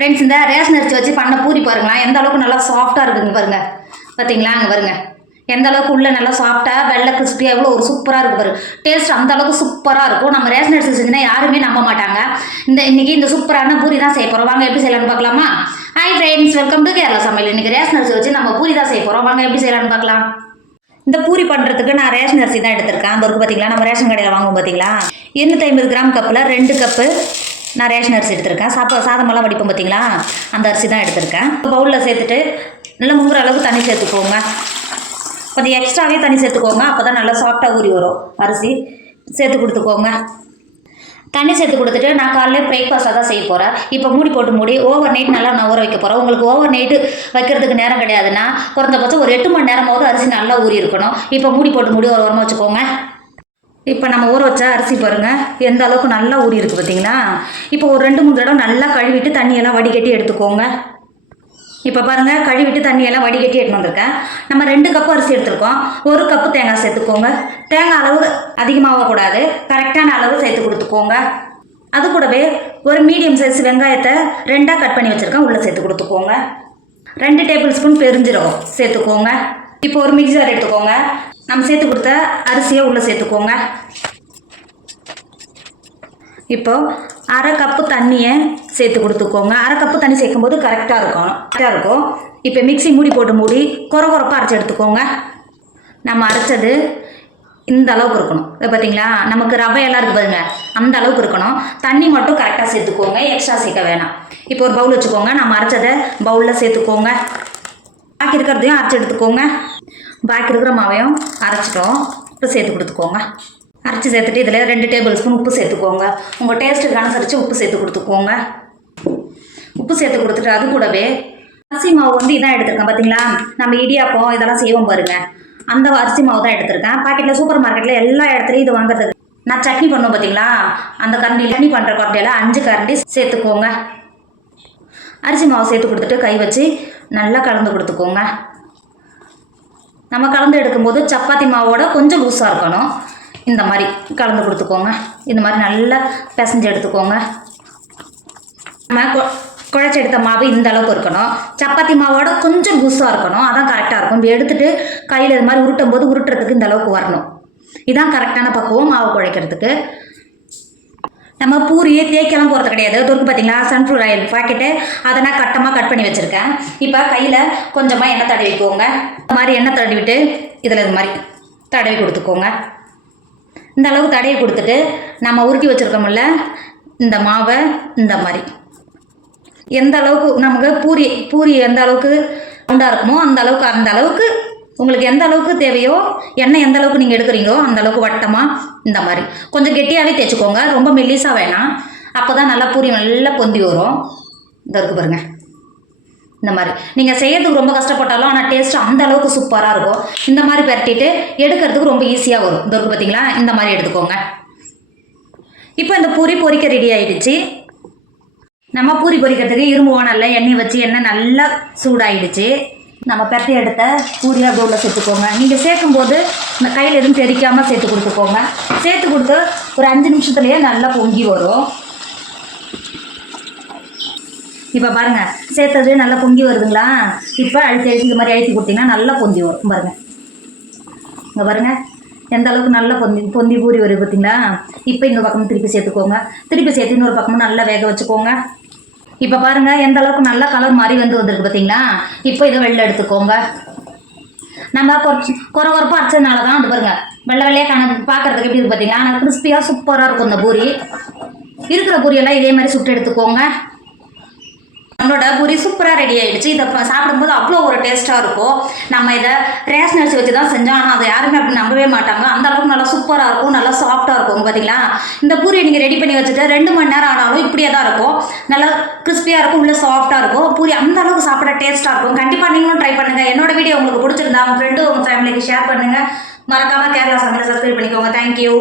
Friends இந்த ration அரிசி வச்சு பண்ண பூரி பாருங்களா எந்த அளவுக்கு நல்லா சாஃப்டாக இருக்குங்க பாருங்க. பார்த்தீங்களா அங்கே பாருங்க. எந்த அளவுக்கு உள்ளே நல்லா சாஃப்டாக வெள்ளை கிறிஸ்பியாக எவ்வளோ ஒரு சூப்பராக இருக்கு பாரு. டேஸ்ட் அந்த அளவுக்கு சூப்பராக இருக்கும். நம்ம ரேஷன் அரிசி செஞ்சுனா யாருமே நம்ப மாட்டாங்க. இந்த இன்னைக்கு இந்த சூப்பரான பூரி தான் செய்ய போகிறோம் வாங்க எப்படி செய்யலாம்னு பார்க்கலாமா? Hi friends welcome to Kerala சமையல். இன்னைக்கு ரேஷன் அரிசி வச்சு நம்ம பூரி தான் செய்ய போகிறோம் வாங்க எப்படி செய்யலாம்னு பார்க்கலாம். இந்த பூரி பண்ணுறதுக்கு நான் ரேஷன் அரிசி தான் எடுத்திருக்கேன். அந்த இருக்கு பார்த்தீங்களா நம்ம ரேஷன் கடையில் வாங்குவோம் பார்த்தீங்களா எண்ணூற்றி ஐம்பது கிராம் கப்பில் ரெண்டு கப்பு நான் ரேஷன் அரிசி எடுத்திருக்கேன். சாப்பா சாதமெல்லாம் வடிப்போம் பார்த்தீங்களா அந்த அரிசி தான் எடுத்திருக்கேன். பவுலில் சேர்த்துட்டு நல்லா முங்குற அளவுக்கு தண்ணி சேர்த்துக்கோங்க. கொஞ்சம் எக்ஸ்ட்ராவே தண்ணி சேர்த்துக்கோங்க. அப்போ தான் நல்லா சாஃப்டாக ஊறி வரும் அரிசி. சேர்த்து கொடுத்துக்கோங்க. தண்ணி சேர்த்து கொடுத்துட்டு நான் காலையில் பிரேக்ஃபாஸ்ட்டாக தான் செய்ய போகிறேன் இப்போ மூடி போட்டு மூடி ஓவர் நைட் நல்லா நான் ஊற வைக்க போகிறேன் உங்களுக்கு ஓவர் நைட்டு வைக்கிறதுக்கு நேரம் கிடையாதுன்னா குறைந்தபட்சம் ஒரு எட்டு மணி நேரமாவது அரிசி நல்லா ஊறி இருக்கணும். இப்போ மூடி போட்டு மூடி ஒரு உரமாக வச்சுக்கோங்க. இப்போ நம்ம ஊற வச்ச அரிசி பாருங்கள் எந்த அளவுக்கு நல்லா ஊறி இருக்குது பார்த்தீங்களா இப்போ ஒரு ரெண்டு மூணு தடவை நல்லா கழுவிட்டு தண்ணியெல்லாம் வடிகட்டி எடுத்துக்கோங்க. இப்போ பாருங்கள் கழுவிட்டு தண்ணியெல்லாம் வடிகட்டி எடுத்து வந்திருக்கேன். நம்ம ரெண்டு கப்பு அரிசி எடுத்துருக்கோம். ஒரு கப்பு தேங்காய் சேர்த்துக்கோங்க. தேங்காய் அளவு அதிகமாக கூடாது. கரெக்டான அளவு சேர்த்து கொடுத்துக்கோங்க. அது கூடவே ஒரு மீடியம் சைஸ் வெங்காயத்தை ரெண்டாக கட் பண்ணி வச்சுருக்கேன். உள்ளே சேர்த்து கொடுத்துக்கோங்க. ரெண்டு டேபிள் ஸ்பூன் பெருஞ்சீரகம் சேர்த்துக்கோங்க. இப்போ ஒரு மிக்சர் எடுத்துக்கோங்க. நம்ம சேர்த்து கொடுத்த அரிசியை உள்ளே சேர்த்துக்கோங்க. இப்போது அரை கப்பு தண்ணியை சேர்த்து கொடுத்துக்கோங்க. அரை கப்பு தண்ணி சேர்க்கும்போது கரெக்டாக இருக்கும். கரெக்டாக இருக்கும். இப்போ மிக்ஸி மூடி போட்டு மூடி குறை குறைப்பாக அரைச்சி எடுத்துக்கோங்க. நம்ம அரைச்சது இந்த அளவுக்கு இருக்கணும். இப்போ பார்த்தீங்களா? நமக்கு ரவையெல்லாம் இருக்குது பாருங்க. அந்த அளவுக்கு இருக்கணும். தண்ணி மட்டும் கரெக்டாக சேர்த்துக்கோங்க. எக்ஸ்ட்ரா சேர்க்க வேணாம். இப்போ ஒரு பவுல் வச்சுக்கோங்க. நம்ம அரைச்சதை பவுலில் சேர்த்துக்கோங்க. பாக்கி இருக்கிறதையும் அரைச்சி எடுத்துக்கோங்க. பாக்கி இருக்கிற மாவையும் அரைச்சிட்டோம். இப்போ சேர்த்து கொடுத்துக்கோங்க. அரைச்சி சேர்த்துட்டு இதில் ரெண்டு டேபிள் ஸ்பூன் உப்பு சேர்த்துக்கோங்க. உங்கள் டேஸ்ட்டுக்கு அனுசரித்து உப்பு சேர்த்து கொடுத்துக்கோங்க. உப்பு சேர்த்து கொடுத்துட்டு அது கூடவே அரிசி மாவு வந்து இதான் எடுத்திருக்கேன் பார்த்தீங்களா நம்ம இடியாப்பம் இதெல்லாம் செய்வோம் பாருங்க. அந்த அரிசி மாவு தான் எடுத்திருக்கேன். பாக்கெட்டில் சூப்பர் மார்க்கெட்டில் எல்லா இடத்துலையும் இது வாங்குறதுக்கு நான் சட்னி பண்ணுவோம் பார்த்தீங்களா அந்த கரண்டி சட்னி பண்ணுற கரண்டியில் அஞ்சு கரண்டி சேர்த்துக்கோங்க. அரிசி மாவு சேர்த்து கொடுத்துட்டு கை வச்சு நல்லா கலந்து கொடுத்துக்கோங்க. நம்ம கலந்து எடுக்கும்போது சப்பாத்தி மாவோட கொஞ்சம் லூஸாக இருக்கணும். இந்த மாதிரி கலந்து கொடுத்துக்கோங்க. இந்த மாதிரி நல்லா பிசைஞ்சு எடுத்துக்கோங்க. நம்ம கொ- குழச்சி எடுத்த மாவு இந்த அளவுக்கு இருக்கணும். சப்பாத்தி மாவோட கொஞ்சம் லூஸாக இருக்கணும். அதான் கரெக்டாக இருக்கும். இப்போ எடுத்துட்டு கையில் இது மாதிரி உருட்டும் போது உருட்டுறதுக்கு இந்த அளவுக்கு வரணும். இதான் கரெக்டான பக்குவம் மாவு குழைக்கிறதுக்கு. நம்ம பூரியே தேய்க்கலாம் போகிறது கிடையாது. தொருக்கு பார்த்தீங்களா சன்ஃப்ளவர் ஆயில் பாக்கெட்டு அதை நான் கட்டமாக கட் பண்ணி வச்சுருக்கேன். இப்போ கையில் கொஞ்சமாக எண்ணெய் தடவிக்கோங்க இந்த மாதிரி எண்ணெய் தடவிட்டு இதில் இது மாதிரி தடவி கொடுத்துக்கோங்க. இந்த அளவுக்கு தடவி கொடுத்துட்டு நம்ம உருட்டி வச்சுருக்கோம்ல இந்த மாவை இந்த மாதிரி. எந்த அளவுக்கு நமக்கு பூரி பூரி எந்த அளவுக்கு ரவுண்டாக இருக்குமோ அந்த அளவுக்கு அந்த அளவுக்கு உங்களுக்கு எந்த அளவுக்கு தேவையோ எண்ணெய் எந்த அளவுக்கு நீங்கள் எடுக்கிறீங்களோ அந்த அளவுக்கு வட்டமாக இந்த மாதிரி. கொஞ்சம் கெட்டியாகவே தேய்ச்சிக்கோங்க. ரொம்ப மெல்லிசாக வேணாம். அப்போ தான் நல்லா பூரி நல்லா பொந்தி வரும். இந்த இருக்கு பாருங்கள் இந்த மாதிரி. நீங்கள் செய்யறதுக்கு ரொம்ப கஷ்டப்பட்டாலும் ஆனால் டேஸ்ட் அந்த அளவுக்கு சூப்பராக இருக்கும். இந்த மாதிரி பரட்டிட்டு எடுக்கிறதுக்கு ரொம்ப ஈஸியாக வரும். இந்த இருக்கு பார்த்தீங்களா இந்த மாதிரி எடுத்துக்கோங்க. இப்போ இந்த பூரி பொரிக்க ரெடி ஆயிடுச்சு. நம்ம பூரி பொரிக்கிறதுக்கு இரும்பு ஓனரில் எண்ணெய் வச்சு எண்ணெய் நல்லா சூடாயிடுச்சு. நம்ம பெரட்டி எடுத்த பூரியாக அப்படியே உள்ள சேர்த்துக்கோங்க. நீங்கள் சேர்க்கும்போது இந்த கையில் எதுவும் தெரிக்காமல் சேர்த்து கொடுத்துக்கோங்க. சேர்த்து கொடுத்து ஒரு அஞ்சு நிமிஷத்துலேயே நல்லா பொங்கி வரும். இப்போ பாருங்க சேர்த்தது நல்லா பொங்கி வருதுங்களா? இப்போ அழுத்தி அழுத்தி இது மாதிரி அழுத்தி கொடுத்தீங்கன்னா நல்லா பொங்கி வரும். பாருங்கள் இங்கே பாருங்க. எந்த அளவுக்கு நல்லா பொந்தி பொந்தி பூரி வருது பார்த்தீங்களா இப்போ இந்த பக்கமும் திருப்பி சேர்த்துக்கோங்க. திருப்பி சேர்த்து இன்னொரு பக்கமும் நல்லா வேக வச்சுக்கோங்க. இப்போ பாருங்க எந்த அளவுக்கு நல்லா கலர் மாதிரி வந்து வந்திருக்கு பார்த்தீங்களா இப்போ இதை வெளில எடுத்துக்கோங்க. நம்ம குறைச்சி குறை குறைப்பாக அரைச்சதுனால தான் அது பாருங்க வெள்ளை வெள்ளையாக கணக்கு பார்க்கறதுக்கு எப்படி இருக்குது பார்த்தீங்களா ஆனால் கிறிஸ்பியாக சூப்பராக இருக்கும் இந்த பூரி. இருக்கிற பூரியெல்லாம் இதே மாதிரி சுட்டு எடுத்துக்கோங்க. நம்மளோட பூரி சூப்பராக ரெடி ஆயிடுச்சு. இதை சாப்பிடும்போது அவ்வளோ ஒரு டேஸ்ட்டாக இருக்கும். நம்ம இதை ரேஷன் அரிசி வச்சு தான் செஞ்சோம். ஆனால் அதை யாருமே அப்படி நம்பவே மாட்டாங்க. அந்த அளவுக்கு நல்லா சூப்பராக இருக்கும். நல்லா சாஃப்டாக இருக்கும். பார்த்தீங்களா இந்த பூரியை நீங்கள் ரெடி பண்ணி வச்சுட்டு ரெண்டு மணி நேரம் ஆனாலும் இப்படியே தான் இருக்கும். நல்லா கிறிஸ்பியாக இருக்கும். உள்ள சாஃப்டாக இருக்கும். பூரி அந்த அளவுக்கு சாப்பிட டேஸ்ட்டாக இருக்கும். கண்டிப்பாக நீங்களும் ட்ரை பண்ணுங்கள் என்னோட வீடியோ உங்களுக்கு பிடிச்சிருந்தா உங்கள் ஃப்ரெண்டு உங்கள் ஃபேமிலிக்கு ஷேர் பண்ணுங்கள் மறக்காமல் கேரளா சமையலை சப்ஸ்கிரைப் பண்ணிக்கோங்க. தேங்க்யூ